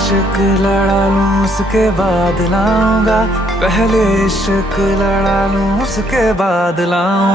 इश्क लड़ा लूं उसके बाद लाऊंगा, पहले इश्क लड़ा लूं उसके बाद लाऊंगा।